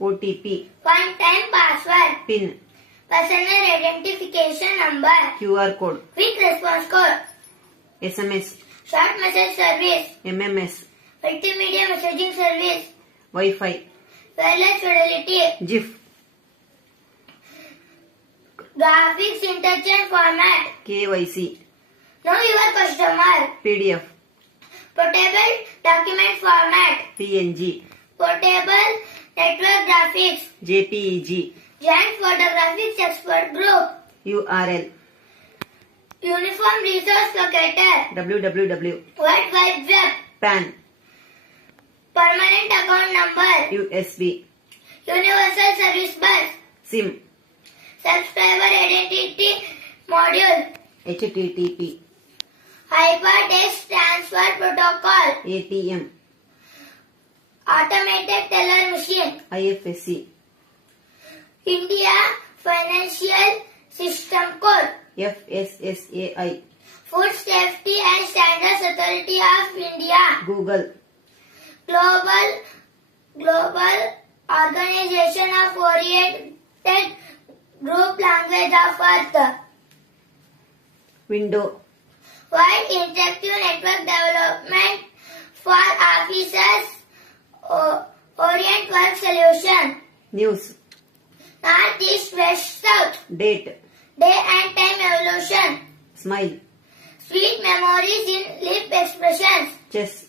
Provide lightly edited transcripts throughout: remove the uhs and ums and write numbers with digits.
OTP, one-time password, PIN, personal identification number, QR code, quick response code, SMS, short message service, MMS, multimedia messaging service, Wi-Fi, wireless fidelity, GIF, graphics interchange format, KYC, know your customer, PDF, portable document format, PNG, portable network graphics, JPEG, giant photographics expert group, URL, uniform resource locator, www, World Wide Web, PAN, permanent account number, USB, universal service bus, SIM, subscriber identity module, HTTP, hypertext transfer protocol, ATM, automated teller machine, IFSC, India Financial System Code, FSSAI, Food Safety and Standards Authority of India, Google, Global Organization of Oriented Group Language of Earth, Window, World Interactive Network Development for Officers, Orient Work Solution, News, North, East, West, South, Date, Day and Time Evolution, Smile, Sweet Memories in Lip Expressions, Chess,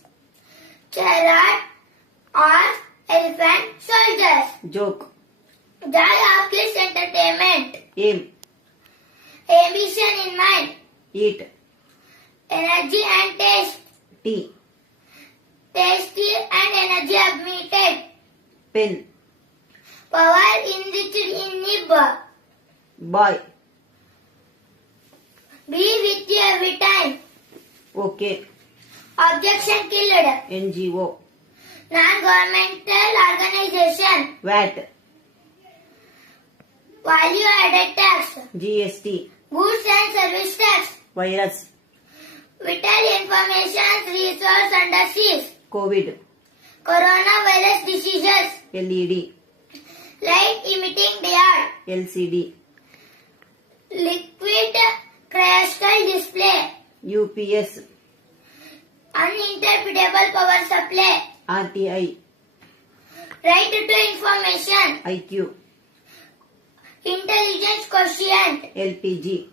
Chariot, Horse, Elephant, Soldiers, Joke, Joy of Kids Entertainment, Aim, Ambition in Mind, Eat, Energy and Taste, Tea, Tasty and Energy Admitted, Pen, Power enriched in nib, Boy, Be with you every time, OK, Objection killed, NGO, Non-governmental organization, VAT, Value added tax, GST, Goods and service tax, Virus, Vital information resource under siege, COVID, Coronavirus diseases, LED, Light emitting diode, LCD, Liquid crystal display, UPS, Uninterpretable power supply, RTI, Right to information, IQ, Intelligence quotient, LPG,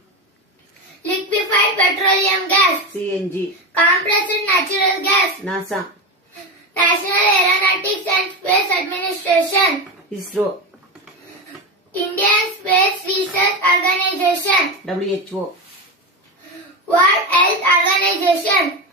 Liquefied petroleum gas, CNG, Compressed natural gas, NASA, National Aeronautics and Space Administration, ISRO, Indian Space Research Organization, WHO, World Health Organization,